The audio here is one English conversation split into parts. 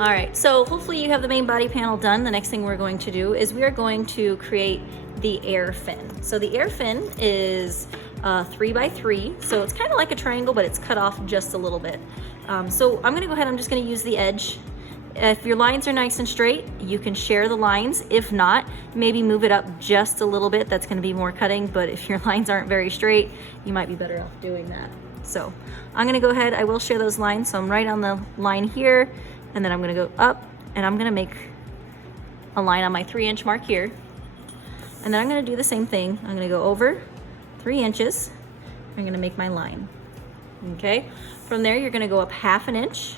All right, so hopefully you have the main body panel done. The next thing we're going to do is we are going to create the air fin. So the air fin is 3 by 3, so it's kind of like a triangle, but it's cut off just a little bit. So I'm gonna go ahead, I'm just gonna use the edge. If your lines are nice and straight, you can share the lines. If not, maybe move it up just a little bit. That's gonna be more cutting, but if your lines aren't very straight, you might be better off doing that. So I'm gonna go ahead, I will share those lines. So I'm right on the line here, and then I'm gonna go up, and I'm gonna make a line on my 3-inch mark here. And then I'm gonna do the same thing. I'm gonna go over 3 inches. I'm gonna make my line, okay? From there, you're gonna go up 1/2 inch.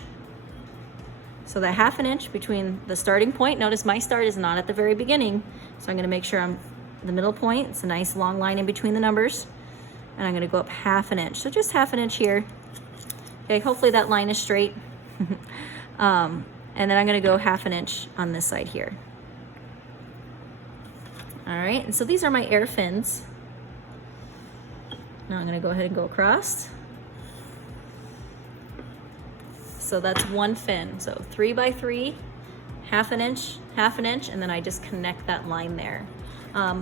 So that 1/2 inch between the starting point, notice my start is not at the very beginning. So I'm gonna make sure I'm the middle point. It's a nice long line in between the numbers. And I'm gonna go up 1/2 inch. So just 1/2 inch here. Okay, hopefully that line is straight. And then I'm gonna go 1/2 inch on this side here. All right, and so these are my air fins. Now I'm gonna go ahead and go across. So that's one fin. So 3 by 3, 1/2 inch, and then I just connect that line there.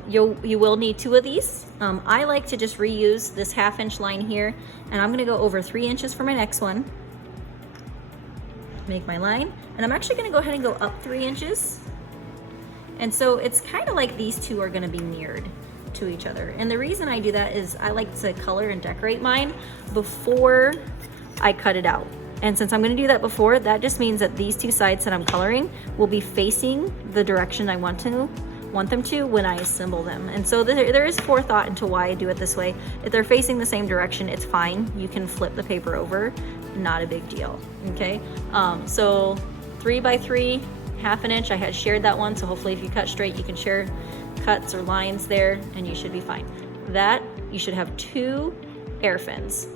You will need 2 of these. I like to just reuse this 1/2 inch line here, and I'm gonna go over 3 inches for my next one. Make my line, and I'm actually gonna go ahead and go up 3 inches. And so it's kind of like these two are gonna be mirrored to each other. And the reason I do that is I like to color and decorate mine before I cut it out. And since I'm gonna do that before, that just means that these two sides that I'm coloring will be facing the direction I want them to when I assemble them. And so there is forethought into why I do it this way. If they're facing the same direction, it's fine. You can flip the paper over, not a big deal, okay? So 3 by 3, 1/2 inch, I had shared that one, so hopefully if you cut straight, you can share cuts or lines there, and you should be fine. That, you should have 2 air fins.